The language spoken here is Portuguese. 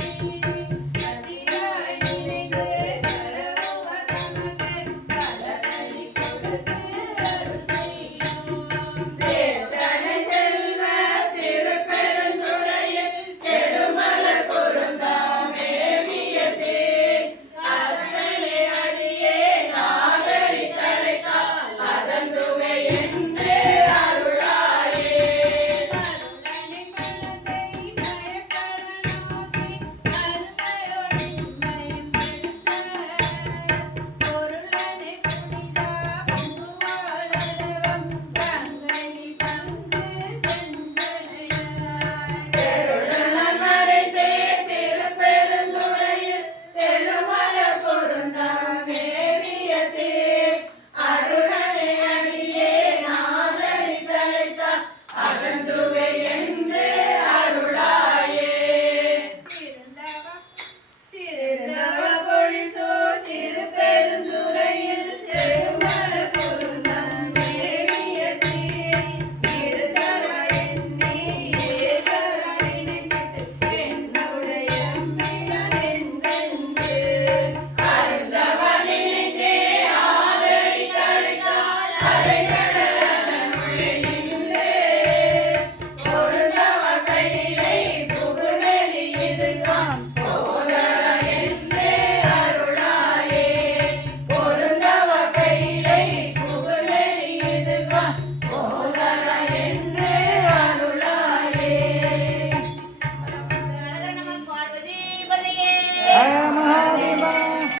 Música